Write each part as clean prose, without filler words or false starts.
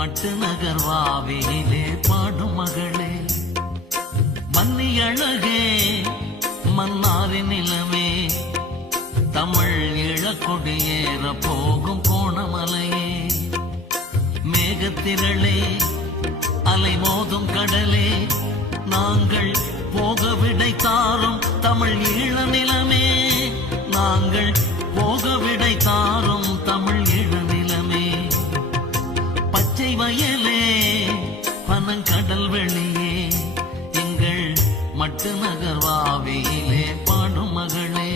மட்டு நகர்வாவிலே பாடும் மகளே, மன்னி அழகே மன்னாரின் நிலமே, தமிழ் இழக்கொடியேற போகும் கோணமலையே, மேகத்திரளே அலை மோதும் கடலே, நாங்கள் போக விடை தாரும் தமிழ் ஈழ நிலமே, நாங்கள் போக விடை தாரும் தமிழ் ஈழ நிலமே, பச்சை வயலே பனங்கடல் வெளியே, எங்கள் மட்டு நகர்வாவிலே பாடும் மகளே.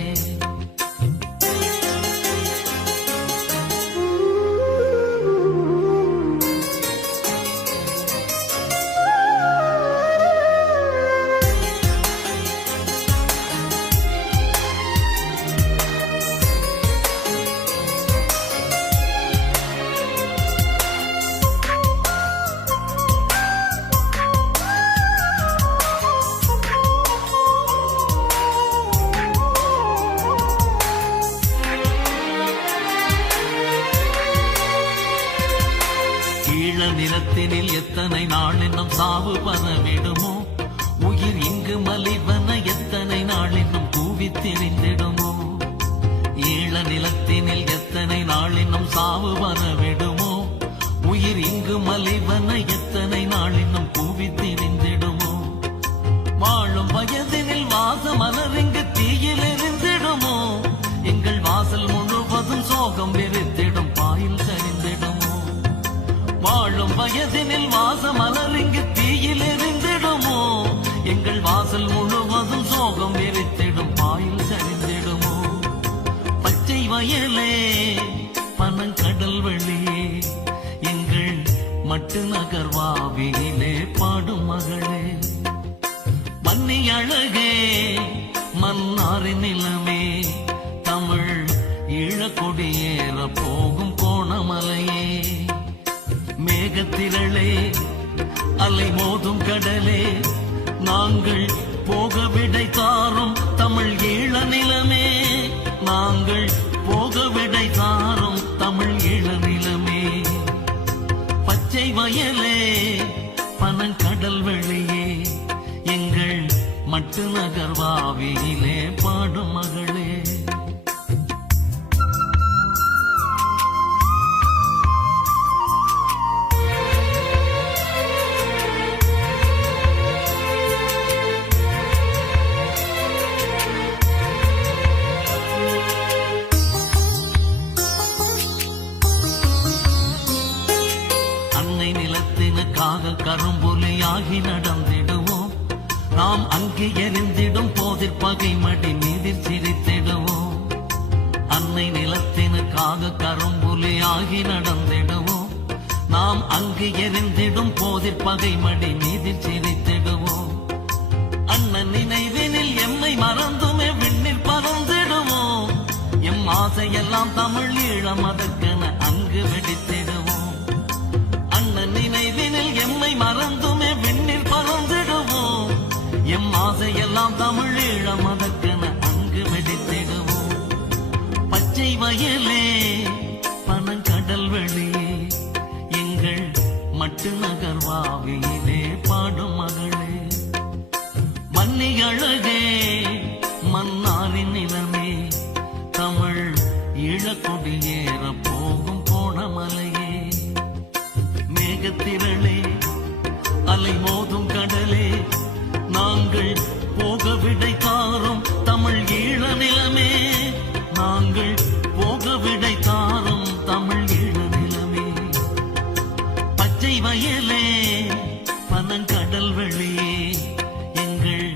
நிலத்தினில் எத்தனை நாள் இன்னும் சாவு பரவிடுமோ, உயிர் இங்கு மலிவன எத்தனை நாள் இன்னும் கூவி திரிந்திடுமோ, ஈழ நிலத்தினில் எத்தனை நாள் இன்னும் சாவு பரவிடுமோ, உயிர் இங்கு மலிவன எத்தனை நாள் இன்னும் கூவி திரிந்திடுமோ, வாழும் வயதினில் வாச மலர் இங்கு தீயில் எரிந்திடுமோ, எங்கள் வாசல் முழுவதும் சோகம் வெறித்திடும் பாயில் சரிந்திடுமோ, வாழும் வயதினில் வாச மலர் இங்கு தீயில் எரிந்திடுமோ, எங்கள் வாசல் முழுவதும் சோகம் வெறித்திடும் பாயில் சரிந்திடுமோ, பச்சை வயலே பனங்கடல் வெளியே, எங்கள் மட்டு நகர்வாவிலே பாடும் மகளே, மன்னி அழகே மன்னாரின் நிலமே, தமிழ் ஈழக்கொடியேற போகும் கோணமலையே, மேகத்திரளே அலை மோதும் கடலே, நாங்கள் போக விடை தாரும் தமிழ் ஈழ நிலமே, நாங்கள் போக விடை தாரும் தமிழ் ஈழ நிலமே, பச்சை வயலே பனங்கடல் வெளியே, எங்கள் மட்டு நகர்வாவிலே பாடும் மகளே. நிலத்தினுக்காக கரும்புலியாகி நடந்திடுவோம், நாம் அங்கே எரிந்திடும் போதில் பகை மடி மீதில் சிரித்திடுவோம், அன்னை நிலத்தினுக்காக கரும்புலியாகி நடந்திடுவோம், நாம் அங்கு எரிந்திடும் போதில் பகை மடி மீதில் சிரித்திடுவோம், அண்ணன் நினைவினில் எம்மை மறந்துமே விண்ணில் பறந்திடுவோம், எம் ஆசையெல்லாம் தமிழ் ஈழ மதக்கென அங்கு வெடித்திடுவோம், நினைவினில் எம்மை மறந்துமே விண்ணில் பறந்திடுவோம், எம் ஆசையெல்லாம் தமிழ் ஈழ மதக்கென அங்கு வெடித்திடுவோம், பச்சை வயலே பனங்கடல் வெளியே, எங்கள் மட்டு நகர்வாவிலே பாடும் மகளே, மன்னி அழகே மன்னாரின் நிலமே, தமிழ் ஈழக்கொடியேற போகும் கோணமலையே, மேகத்திரளே அலை மோதும் கடலே, நாங்கள் போக விடை தாரும் தமிழ் ஈழ நிலமே, நாங்கள் போக விடை தாரும் தமிழ் ஈழ நிலமே, பச்சை வயலே பனங்கடல் வெளியே, எங்கள்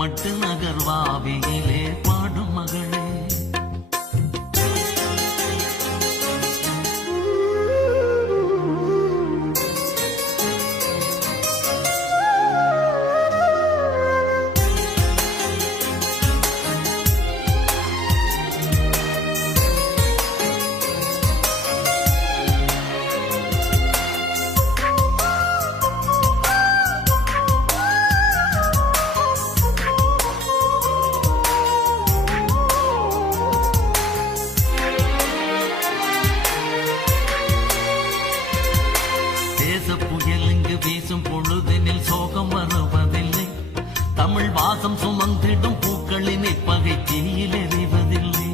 மட்டு நகர்வாவிலே பாடும் மகளே. வாசம் சுமந்திடும் பூக்களின் பகை தீயில் எறிவதில்லை.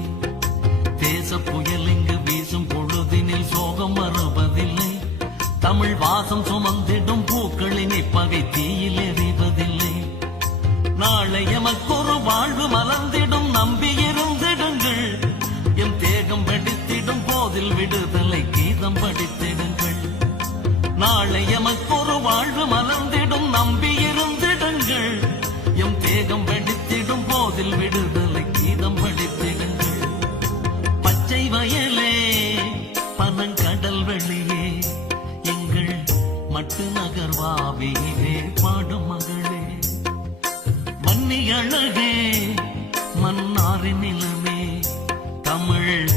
தேச புயல் இங்கு வீசும் பொழுதினில் சோகம் வருவதில்லை. தமிழ் வாசம் சுமந்திடும் பூக்களின் பகை தீயில் எறிவதில்லை. நாளை எமக்கொரு வாழ்வு மலர்ந்திடும் நம்பியிருந்திடுங்கள். எம் தேகம் வெடித்திடும் போதில் விடுதலை கீதம் படித்திடுங்கள். நாளை எமக்கொரு வாழ்வு மலர்ந்திடும் நம்பியிருந்திடுங்கள். எம் தேகம் வெடித்திடும் போதில் விடுதலை கீதம் படித்திடுங்கள். பச்சை வயலே பனங்கடல் வெளியே எங்கள் மட்டு நகர்வாவியிலே பாடும் மகளே. வன்னி அழகே மன்னாரின் நிலமே தமிழ்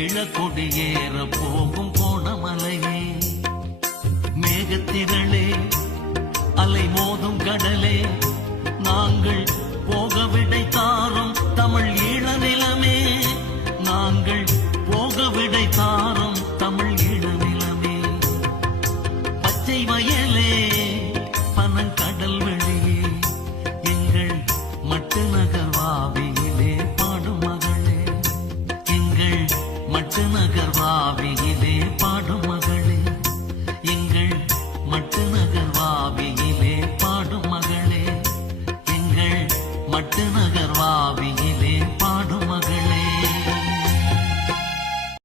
இளக்கொடியேற போகும் கோணமலையே. மேகத்திரளே அலை மோதும் கடலே நாங்கள் போக விடை தாரும் தமிழ் ஈழ நிலமே. நாங்கள் போக விடை தாரும் தமிழ் ஈழ நிலமே. பச்சை வயலே பனங்கடல் வெளியே எங்கள் மட்டு நகர்வாவியிலே பாடும் மகளே. எங்கள் மட்டு நகர்வாவியிலே பாடும் மகளே. எங்கள் மட்டு நகர்வாவியிலே பாடும் மகளே. எங்கள் மட்டு நகர்